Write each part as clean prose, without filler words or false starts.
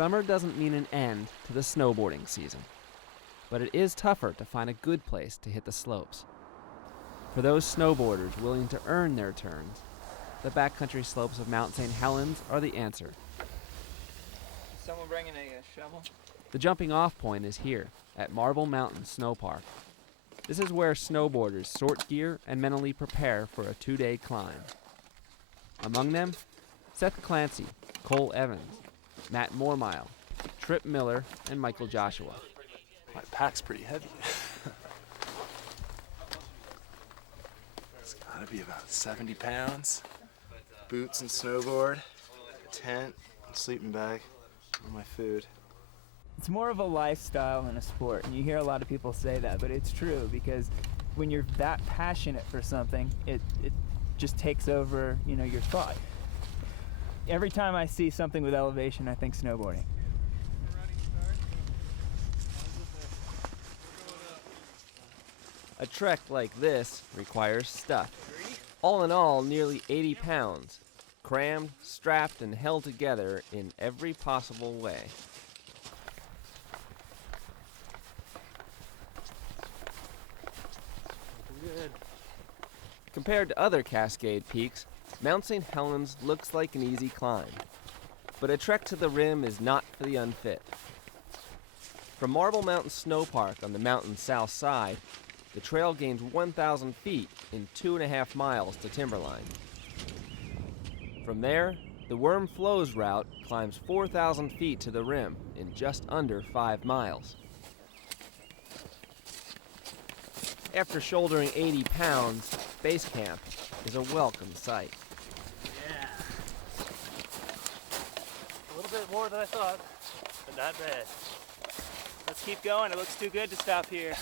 Summer doesn't mean an end to the snowboarding season, but it is tougher to find a good place to hit the slopes. For those snowboarders willing to earn their turns, the backcountry slopes of Mount St. Helens are the answer. Is someone bringing a shovel? The jumping off point is here at Marble Mountain Snow Park. This is where snowboarders sort gear and mentally prepare for a 2-day climb. Among them, Seth Clancy, Cole Evans, Matt Mormile, Trip Miller, and Michael Joshua. My pack's pretty heavy. It's gotta be about 70 pounds. Boots and snowboard, tent, and sleeping bag, and my food. It's more of a lifestyle than a sport, and you hear a lot of people say that, but it's true because when you're that passionate for something, it just takes over, your thought. Every time I see something with elevation, I think snowboarding. A trek like this requires stuff. All in all, nearly 80 pounds, crammed, strapped, and held together in every possible way. Good. Compared to other Cascade peaks, Mount St. Helens looks like an easy climb. But a trek to the rim is not for the unfit. From Marble Mountain Snow Park on the mountain's south side, the trail gains 1,000 feet in 2.5 miles to Timberline. From there, the Worm Flows route climbs 4,000 feet to the rim in just under 5 miles. After shouldering 80 pounds, basecamp is a welcome sight. Yeah. A little bit more than I thought, but not bad. Let's keep going. It looks too good to stop here.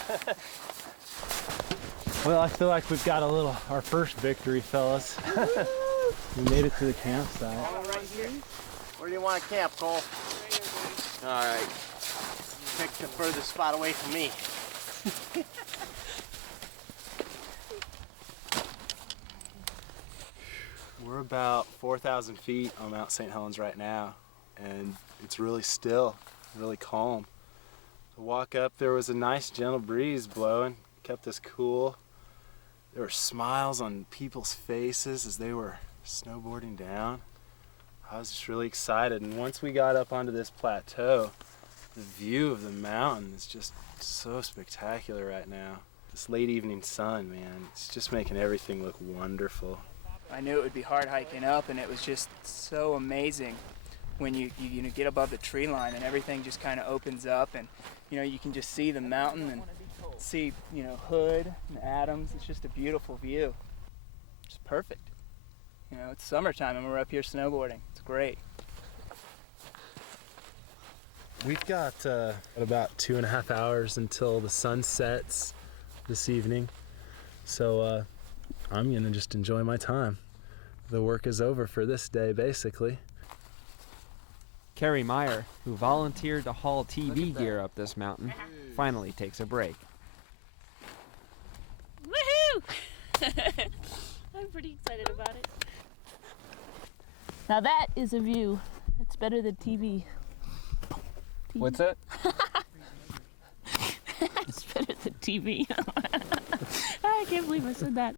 Well, I feel like we've got our first victory, fellas. We made it to the campsite. Right here. Where do you want to camp, Cole? All right. Pick the furthest spot away from me. We're about 4,000 feet on Mount St. Helens right now, and it's really still, really calm. The walk up, there was a nice gentle breeze blowing, kept us cool. There were smiles on people's faces as they were snowboarding down. I was just really excited, and once we got up onto this plateau, the view of the mountain is just so spectacular right now. This late evening sun, man, it's just making everything look wonderful. I knew it would be hard hiking up, and it was just so amazing when you get above the tree line and everything just kind of opens up, and you can just see the mountain and see Hood and Adams. It's just a beautiful view. It's perfect. It's summertime and we're up here snowboarding. It's great. We've got about 2.5 hours until the sun sets this evening, so I'm gonna just enjoy my time. The work is over for this day, basically. Kerry Meyer, who volunteered to haul TV gear up this mountain, finally takes a break. Woohoo! I'm pretty excited about it. Now that is a view. It's better than TV. What's that? It's better than TV. I can't believe I said that.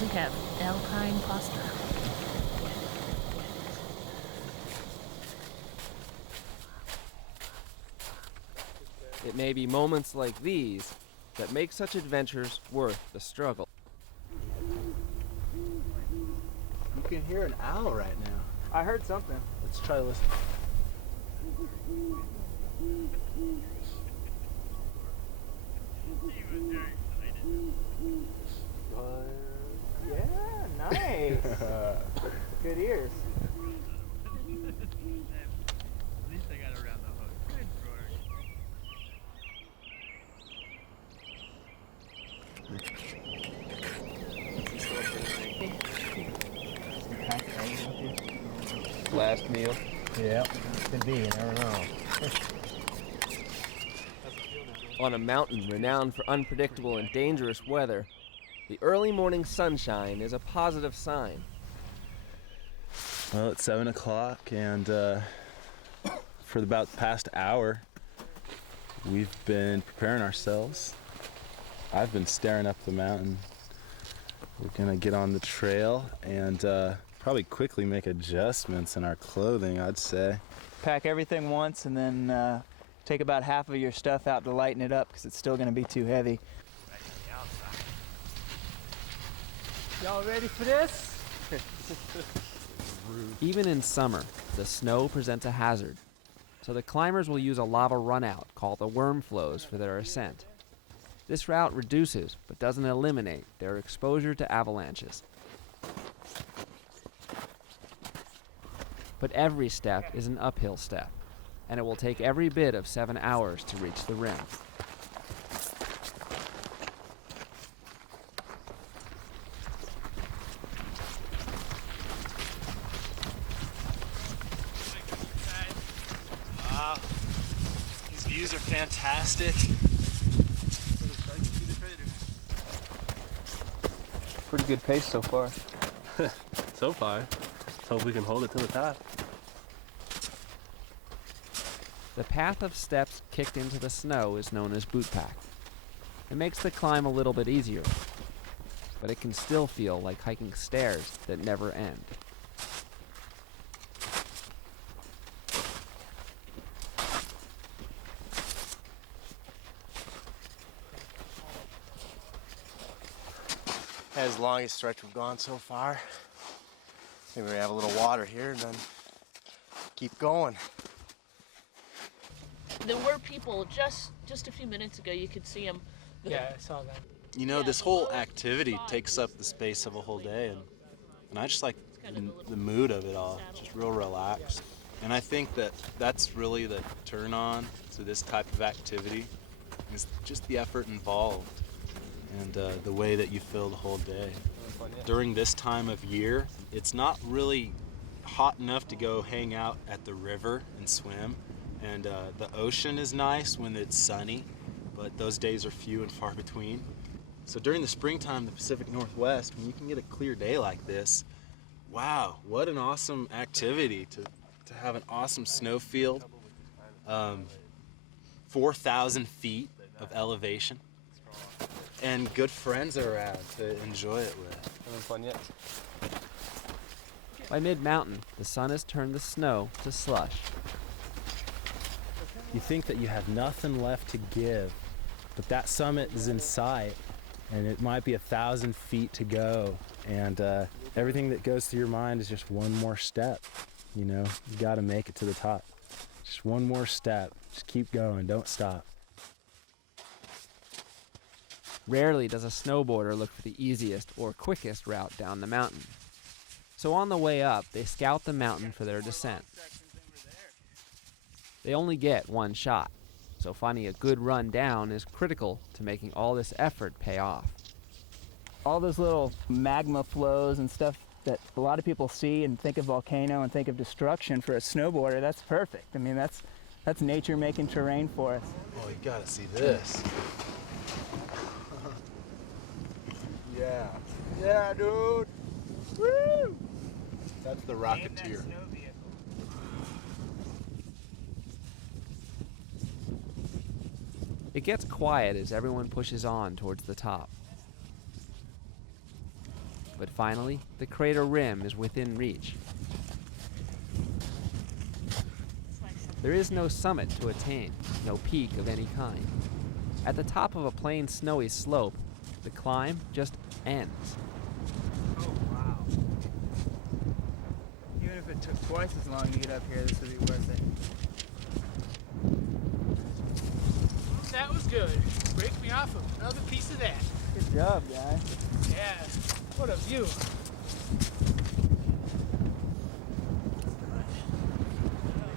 We have alpine pasta. It may be moments like these that make such adventures worth the struggle. You can hear an owl right now. I heard something. Let's try to listen. Yeah, nice. Good ears. At least I got around the hook. Good work. Last meal. Yeah, could be, you never know. On a mountain renowned for unpredictable and dangerous weather, the early morning sunshine is a positive sign. Well, it's 7 o'clock, and for about the past hour, we've been preparing ourselves. I've been staring up the mountain. We're gonna get on the trail and probably quickly make adjustments in our clothing, I'd say. Pack everything once and then take about half of your stuff out to lighten it up because it's still going to be too heavy. Y'all ready for this? Even in summer, the snow presents a hazard, so the climbers will use a lava runout called the worm flows for their ascent. This route reduces, but doesn't eliminate, their exposure to avalanches. But every step is an uphill step, and it will take every bit of 7 hours to reach the rim. Wow, these views are fantastic. Pretty good pace so far. So far. Let's hope we can hold it to the top. The path of steps kicked into the snow is known as boot pack. It makes the climb a little bit easier, but it can still feel like hiking stairs that never end. That's the longest stretch we've gone so far. Maybe we have a little water here and then keep going. There were people just a few minutes ago. You could see them. Yeah, I saw that. You know, this whole activity takes up the space of a whole day, and I just like the mood of it all, just real relaxed. And I think that that's really the turn on to this type of activity, is just the effort involved and the way that you feel the whole day. During this time of year, it's not really hot enough to go hang out at the river and swim, and the ocean is nice when it's sunny, but those days are few and far between. So during the springtime, the Pacific Northwest, when you can get a clear day like this, wow, what an awesome activity to have an awesome snow field, 4,000 feet of elevation, and good friends around to enjoy it with. Having fun yet? By mid-mountain, the sun has turned the snow to slush. You think that you have nothing left to give, but that summit is in sight, and it might be 1,000 feet to go, and everything that goes through your mind is just one more step. You know, you got to make it to the top. Just one more step. Just keep going. Don't stop. Rarely does a snowboarder look for the easiest or quickest route down the mountain. So on the way up, they scout the mountain for their descent. They only get one shot, so finding a good run down is critical to making all this effort pay off. All those little magma flows and stuff that a lot of people see and think of volcano and think of destruction, for a snowboarder, that's perfect. I mean, that's nature making terrain for us. Oh, you gotta see this. Yeah. Yeah, dude. Woo! That's the Rocketeer. It gets quiet as everyone pushes on towards the top. But finally, the crater rim is within reach. There is no summit to attain, no peak of any kind. At the top of a plain snowy slope, the climb just ends. Oh, wow. Even if it took twice as long to get up here, this would be worth it. That was good. Break me off another piece of that. Good job, guy. Yeah. What a view.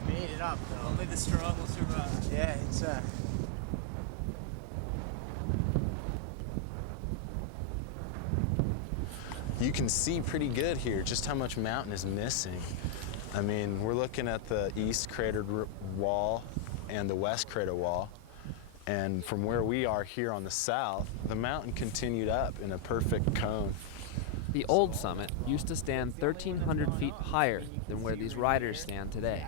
We made it up, though. Only the strong will survive. Yeah, it's You can see pretty good here just how much mountain is missing. I mean, we're looking at the east cratered wall and the west crater wall. And from where we are here on the south, the mountain continued up in a perfect cone. The old summit used to stand 1,300 feet higher than where these riders stand today.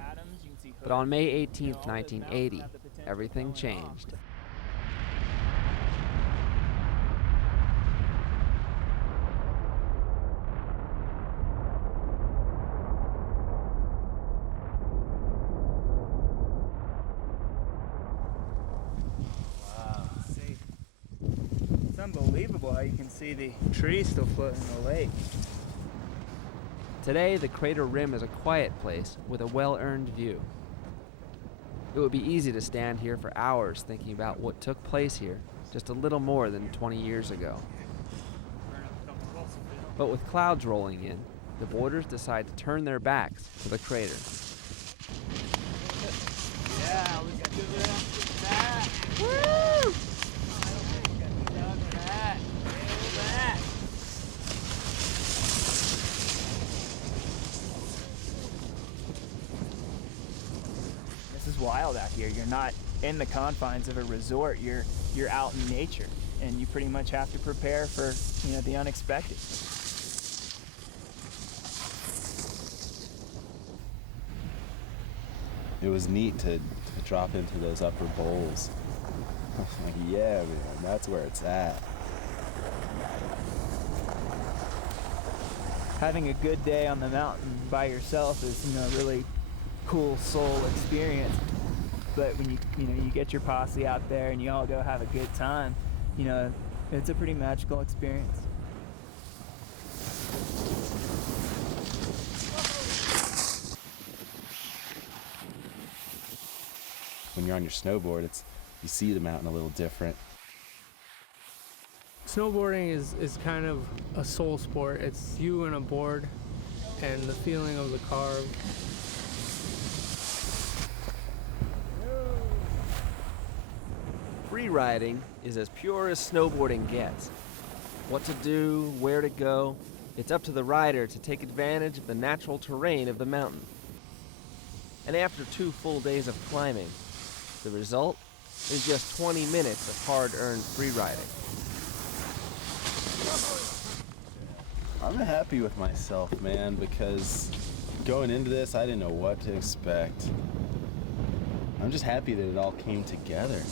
But on May 18, 1980, everything changed. It's unbelievable how you can see the trees still floating in the lake. Today, the crater rim is a quiet place with a well-earned view. It would be easy to stand here for hours thinking about what took place here just a little more than 20 years ago. But with clouds rolling in, the boarders decide to turn their backs to the crater. Yeah, let's do that. Woo! This is wild out here. You're not in the confines of a resort. You're out in nature, and you pretty much have to prepare for, you know, the unexpected. It was neat to drop into those upper bowls. Like, yeah, man, that's where it's at. Having a good day on the mountain by yourself is, you know, really cool soul experience. But when you get your posse out there and you all go have a good time, you know, it's a pretty magical experience. When you're on your snowboard, you see the mountain a little different. Snowboarding is kind of a soul sport. It's you and a board and the feeling of the carve. Free riding is as pure as snowboarding gets. What to do, where to go, it's up to the rider to take advantage of the natural terrain of the mountain. And after 2 full days of climbing, the result is just 20 minutes of hard-earned free riding. I'm happy with myself, man, because going into this, I didn't know what to expect. I'm just happy that it all came together.